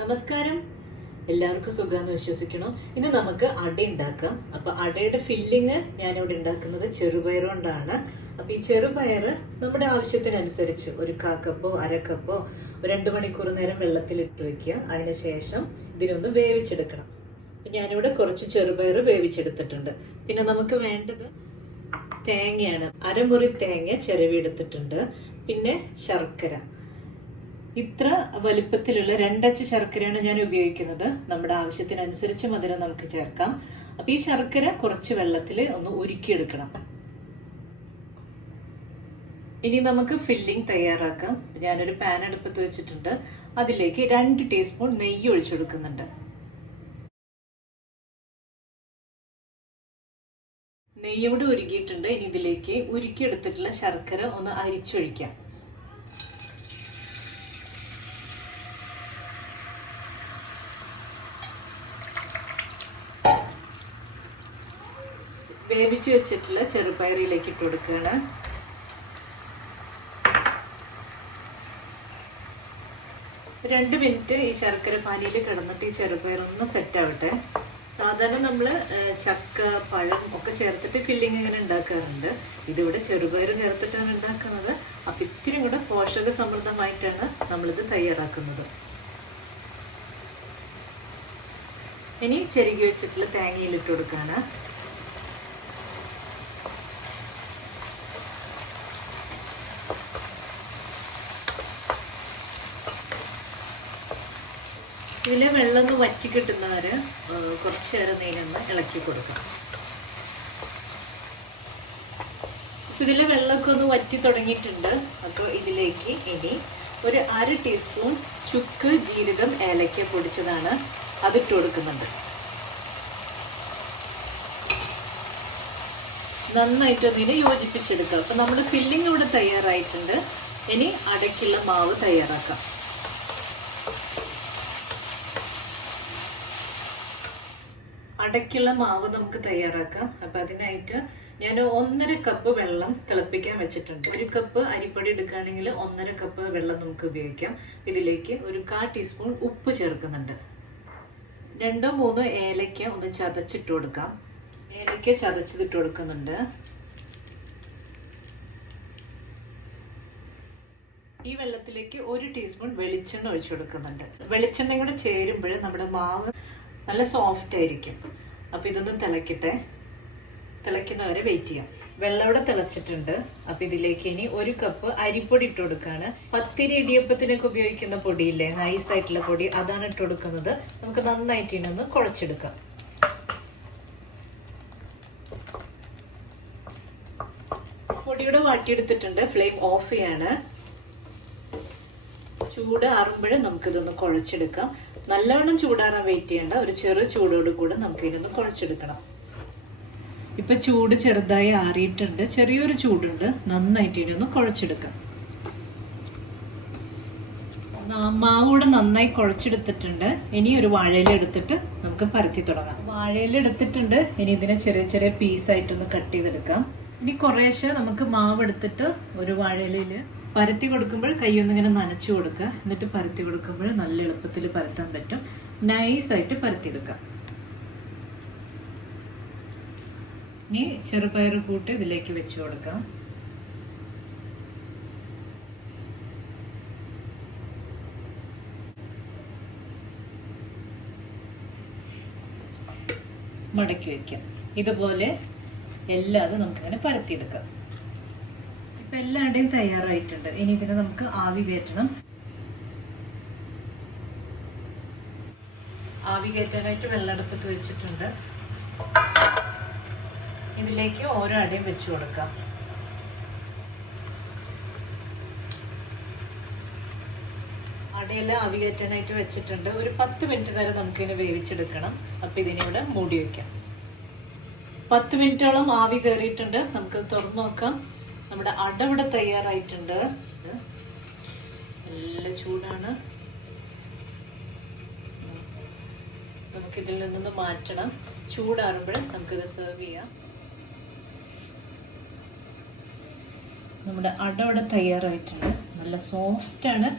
നമസ്കാരം, എല്ലാവർക്കും സുഖാന്ന് വിശ്വസിക്കണു. ഇന്ന് നമുക്ക് അട ഉണ്ടാക്കാം. അപ്പൊ അടയുടെ ഫില്ലിങ് ഞാനിവിടെ ഉണ്ടാക്കുന്നത് ചെറുപയർ കൊണ്ടാണ്. അപ്പൊ ഈ ചെറുപയർ നമ്മുടെ ആവശ്യത്തിനനുസരിച്ച് ഒരു 1/4 കപ്പോ 1/2 കപ്പോ 2 മണിക്കൂർ നേരം വെള്ളത്തിലിട്ട് വെക്കുക. അതിനുശേഷം ഇതിനൊന്ന് വേവിച്ചെടുക്കണം. ഞാനിവിടെ കുറച്ച് ചെറുപയർ വേവിച്ചെടുത്തിട്ടുണ്ട്. പിന്നെ നമുക്ക് വേണ്ടത് തേങ്ങയാണ്. അരമുറി തേങ്ങ ചിരവിയെടുത്തിട്ടുണ്ട്. പിന്നെ ശർക്കര, ഇത്ര വലിപ്പത്തിലുള്ള 2 അച്ച് ശർക്കരയാണ് ഞാൻ ഉപയോഗിക്കുന്നത്. നമ്മുടെ ആവശ്യത്തിനനുസരിച്ച് മധുരം നമുക്ക് ചേർക്കാം. അപ്പൊ ഈ ശർക്കര കുറച്ച് വെള്ളത്തിൽ ഒന്ന് ഉരുക്കിയെടുക്കണം. ഇനി നമുക്ക് ഫില്ലിംഗ് തയ്യാറാക്കാം. ഞാനൊരു പാൻ അടുപ്പത്ത് വെച്ചിട്ടുണ്ട്. അതിലേക്ക് 2 ടീസ്പൂൺ നെയ്യ് ഒഴിച്ചു കൊടുക്കുന്നുണ്ട്. നെയ്യോട് ഉരുക്കിയിട്ടുണ്ട്. ഇനി ഇതിലേക്ക് ഉരുക്കിയെടുത്തിട്ടുള്ള ശർക്കര ഒന്ന് അരിച്ചൊഴിക്കാം. വേവിച്ച് വെച്ചിട്ടുള്ള ചെറുപയറിലേക്ക് ഇട്ട് കൊടുക്കുകയാണ്. രണ്ട് മിനിറ്റ് ഈ ശർക്കര പാനിയിൽ കിടന്നിട്ട് ഈ ചെറുപയർ ഒന്ന് സെറ്റ് ആവട്ടെ. സാധാരണ നമ്മൾ ചക്ക, പഴം ഒക്കെ ചേർത്തിട്ട് ഫില്ലിങ് ഇങ്ങനെ ഉണ്ടാക്കാറുണ്ട്. ഇതിവിടെ ചെറുപയർ ചേർത്തിട്ടാണ് ഉണ്ടാക്കുന്നത്. അപ്പം ഇത്തിരി കൂടെ പോഷക സമൃദ്ധമായിട്ടാണ് നമ്മളിത് തയ്യാറാക്കുന്നത്. ഇനി ചെരുകി വെച്ചിട്ടുള്ള തേങ്ങയിലിട്ട് കൊടുക്കുകയാണ്. ഇതിലെ വെള്ളം ഒന്ന് വറ്റി കിട്ടുന്നവരെ കുറച്ച് നേരം നെയ്യൊന്ന് ഇളക്കി കൊടുക്കാം. ഇതിലെ വെള്ളമൊക്കെ ഒന്ന് വറ്റി തുടങ്ങിയിട്ടുണ്ട്. അപ്പോൾ ഇതിലേക്ക് ഇനി ഒരു 1/2 ടീസ്പൂൺ ചുക്ക്, ജീരകം, ഏലക്ക പൊടിച്ചതാണ്, അതിട്ട് കൊടുക്കുന്നുണ്ട്. നന്നായിട്ടൊന്നിനെ യോജിപ്പിച്ചെടുക്കാം. അപ്പം നമ്മുടെ ഫില്ലിംഗ് ഇവിടെ തയ്യാറായിട്ടുണ്ട്. ഇനി അടയ്ക്കുള്ള മാവ് തയ്യാറാക്കാം. അടയ്ക്കുള്ള മാവ് നമുക്ക് തയ്യാറാക്കാം. അപ്പം അതിനായിട്ട് ഞാൻ 1/2 കപ്പ് വെള്ളം തിളപ്പിക്കാൻ വെച്ചിട്ടുണ്ട്. 1 കപ്പ് അരിപ്പൊടി എടുക്കുകയാണെങ്കിൽ 1/2 കപ്പ് വെള്ളം നമുക്ക് ഉപയോഗിക്കാം. ഇതിലേക്ക് ഒരു 1/4 ടീസ്പൂൺ ഉപ്പ് ചേർക്കുന്നുണ്ട്. 2-3 ഏലക്ക ഒന്ന് ചതച്ചിട്ട് കൊടുക്കാം. ഏലക്ക ചതച്ചിട്ട് കൊടുക്കുന്നുണ്ട്. ഈ വെള്ളത്തിലേക്ക് 1 ടീസ്പൂൺ വെളിച്ചെണ്ണ ഒഴിച്ചു കൊടുക്കുന്നുണ്ട്. വെളിച്ചെണ്ണ കൂടെ ചേരുമ്പോൾ നമ്മുടെ മാവ് നല്ല സോഫ്റ്റ് ആയിരിക്കും. അപ്പം ഇതൊന്നും തിളക്കട്ടെ. തിളയ്ക്കുന്നവരെ വെയിറ്റ് ചെയ്യാം. വെള്ളം ഇവിടെ തിളച്ചിട്ടുണ്ട്. അപ്പം ഇതിലേക്ക് ഇനി 1 കപ്പ് അരിപ്പൊടി ഇട്ട് കൊടുക്കുകയാണ്. പത്തിരി, ഇടിയപ്പത്തിനൊക്കെ ഉപയോഗിക്കുന്ന പൊടിയില്ലേ, നൈസായിട്ടുള്ള പൊടി, അതാണ് ഇട്ട് കൊടുക്കുന്നത്. നമുക്ക് നന്നായിട്ട് ഇതിനൊന്ന് കുഴച്ചെടുക്കാം. പൊടിയുടെ വാട്ടിയെടുത്തിട്ടുണ്ട്. ഫ്ലെയിം ഓഫ് ചെയ്യാണ്. ചൂടാറുമ്പോൾ നമുക്കിതൊന്ന് കുഴച്ചെടുക്കാം. നല്ലവണ്ണം ചൂടാറാൻ വെയിറ്റ് ചെയ്യേണ്ട. ഒരു ചെറു ചൂടോട് കൂടെ നമുക്ക് ഇതിനൊന്ന് കുഴച്ചെടുക്കണം. ഇപ്പൊ ചൂട് ചെറുതായി ആറിയിട്ടുണ്ട്. ചെറിയൊരു ചൂടുണ്ട്. നന്നായിട്ട് ഇതിനൊന്ന് കുഴച്ചെടുക്കാം. മാവൂടെ നന്നായി കുഴച്ചെടുത്തിട്ടുണ്ട്. ഇനി ഒരു വാഴയില എടുത്തിട്ട് നമുക്ക് പരത്തി തുടങ്ങാം. വാഴയില എടുത്തിട്ടുണ്ട്. ഇനി ഇതിനെ ചെറിയ ചെറിയ പീസായിട്ടൊന്ന് കട്ട് ചെയ്തെടുക്കാം. ഇനി കുറേശ്ശെ നമുക്ക് മാവ് എടുത്തിട്ട് ഒരു വാഴയിലയിൽ പരത്തി കൊടുക്കുമ്പോൾ കൈയൊന്നിങ്ങനെ നനച്ചു കൊടുക്കുക. എന്നിട്ട് പരത്തി കൊടുക്കുമ്പോൾ നല്ല എളുപ്പത്തിൽ പരത്താൻ പറ്റും. നൈസായിട്ട് പരത്തിയെടുക്കാം. ഇനി ചെറുപയർ കൂട്ടി ഇതിലേക്ക് വെച്ച് കൊടുക്കാം. മടക്കി വയ്ക്കാം. ഇതുപോലെ എല്ലാതും നമുക്കിങ്ങനെ പരത്തിയെടുക്കാം. ഇപ്പം എല്ലാവരുടെയും തയ്യാറായിട്ടുണ്ട്. ഇനി ഇതിനെ നമുക്ക് ആവി കയറ്റണം. ആവി കയറ്റാനായിട്ട് വെള്ളടുപ്പത്ത് വെച്ചിട്ടുണ്ട്. ഇതിലേക്ക് ഓരോ അടയും വെച്ച് കൊടുക്കാം. അടയെല്ലാം ആവി കയറ്റാനായിട്ട് വെച്ചിട്ടുണ്ട്. ഒരു 10 മിനിറ്റ് നേരം നമുക്കിതിനെ വേവിച്ചെടുക്കണം. അപ്പം ഇതിനിവിടെ മൂടി വയ്ക്കാം. 10 മിനിറ്റോളം ആവി കയറിയിട്ടുണ്ട്. നമുക്ക് തുറന്നു നോക്കാം. നമ്മുടെ അട ഇവിടെ തയ്യാറായിട്ടുണ്ട്. നല്ല ചൂടാണ്. നമുക്കിതിൽ നിന്നൊന്ന് മാറ്റണം. ചൂടാറുമ്പോൾ നമുക്കിത് സെർവ് ചെയ്യാം. നമ്മുടെ അട ഇവിടെ തയ്യാറായിട്ടുണ്ട്. നല്ല സോഫ്റ്റാണ്.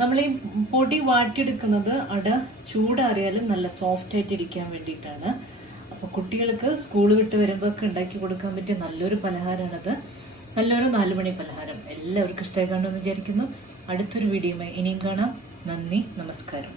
നമ്മൾ ഈ പൊടി വാട്ടിയെടുക്കുന്നത് അട ചൂടാറിയാലും നല്ല സോഫ്റ്റ് ആയിട്ട് ഇരിക്കാൻ വേണ്ടിയിട്ടാണ്. അപ്പോൾ കുട്ടികൾക്ക് സ്കൂൾ വിട്ട് വരുമ്പോൾ ഒക്കെ ഉണ്ടാക്കി കൊടുക്കാൻ പറ്റിയ നല്ലൊരു പലഹാരമാണത്. നല്ലൊരു 4 മണി പലഹാരം. എല്ലാവർക്കും ഇഷ്ടമായി കാണുമെന്ന് വിചാരിക്കുന്നു. അടുത്തൊരു വീഡിയോയുമായി ഇനിയും കാണാം. നന്ദി, നമസ്കാരം.